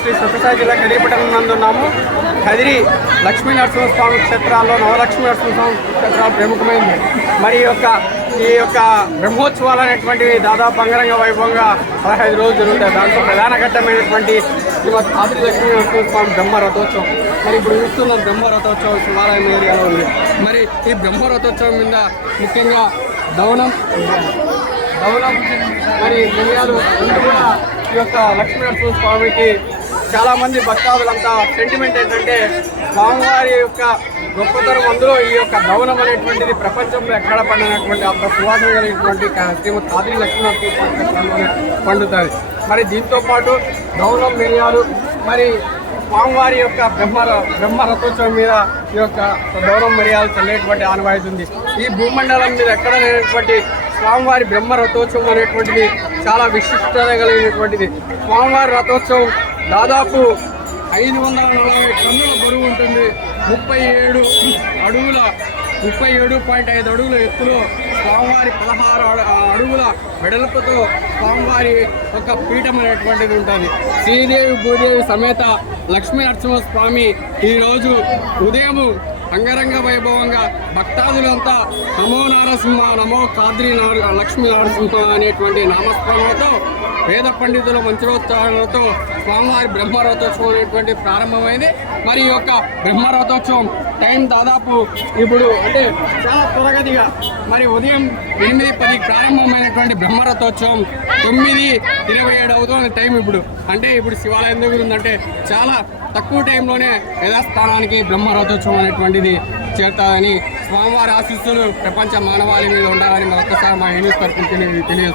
శ్రీ సత్యసాయి జిల్లా కదిరిపట్టణం నందున్నాము కదిరి లక్ష్మీ నరసింహస్వామి క్షేత్రాల్లో నవలక్ష్మీ నరసింహస్వామి క్షేత్రాలు ప్రముఖమైంది మరి యొక్క ఈ యొక్క బ్రహ్మోత్సవాలు అనేటువంటివి దాదాపు అంగరంగ వైభవంగా పదహైదు రోజులు జరుగుతాయి. దాంట్లో ప్రధాన ఘట్టమైనటువంటి శ్రీమద్ ఆదిరి లక్ష్మీ నరసింహస్వామి బ్రహ్మ రథోత్సవం. మరి ఇప్పుడు చూస్తున్న బ్రహ్మ రథోత్సవం శివాలయం ఏరియాలో ఉంది. మరి ఈ బ్రహ్మ రథోత్సవం మీద ముఖ్యంగా దౌనం దౌనం మరి మిరియాలు కూడా ఈ యొక్క లక్ష్మీనరసింహ స్వామికి చాలామంది భక్తాదులంతా సెంటిమెంట్ ఏంటంటే స్వామివారి యొక్క గొప్పతనం అందులో ఈ యొక్క భవనం అనేటువంటిది ప్రపంచంలో ఎక్కడ పండినటువంటి అంత సువాసన కలిగినటువంటి శ్రీమతి శ్రీమద్ ఆది లక్ష్మీనరసింహ పండుతుంది. మరి దీంతో పాటు దవనం మిరియాలు మరి స్వామివారి యొక్క బ్రహ్మ బ్రహ్మ రథోత్సవం మీద ఈ యొక్క గౌరవం మిరియాలు చల్లేటువంటి ఆనవాయితీ ఉంది. ఈ భూమండలం మీద ఎక్కడ లేనటువంటి స్వామివారి బ్రహ్మ రథోత్సవం అనేటువంటిది చాలా విశిష్టత కలిగినటువంటిది. స్వామివారి రథోత్సవం దాదాపు ఐదు వందల నలభై టన్నుల బరువు ఉంటుంది. ముప్పై ఏడు అడుగుల ముప్పై ఏడు పాయింట్ ఐదు అడుగుల ఎత్తులో స్వామివారి పదహారు అడు- అడుగుల వెడల్పుతో స్వామివారి ఒక పీఠం అనేటువంటిది ఉంటుంది. శ్రీదేవి భూదేవి సమేత లక్ష్మీ నరసింహ స్వామి ఈరోజు ఉదయం అంగరంగ వైభవంగా భక్తాదులంతా నమో నారసింహ నమో కాద్రి నార లక్ష్మీ నరసింహ అనేటువంటి నామస్మరణతో వేద పండితుల మంత్రోచ్చారణలతో స్వామివారి బ్రహ్మరథోత్సవం అనేటువంటి ప్రారంభమైంది. మరి ఈ యొక్క బ్రహ్మరథోత్సవం టైం దాదాపు ఇప్పుడు అంటే చాలా త్వరగతిగా మరి ఉదయం ఎనిమిది పది ప్రారంభమైనటువంటి బ్రహ్మరథోత్సవం తొమ్మిది ఇరవై ఏడు అవుతుంది టైం ఇప్పుడు. అంటే ఇప్పుడు శివాలయం దగ్గర ఉందంటే చాలా తక్కువ టైంలోనే యథాస్థానానికి బ్రహ్మరథోత్సవం అనేటువంటిది చేరుతాదని స్వామివారి ఆశీస్సులు ప్రపంచ మానవాళి మీద ఉండాలని మరొకసారి మా యూనిస్ తరఫున తెలియ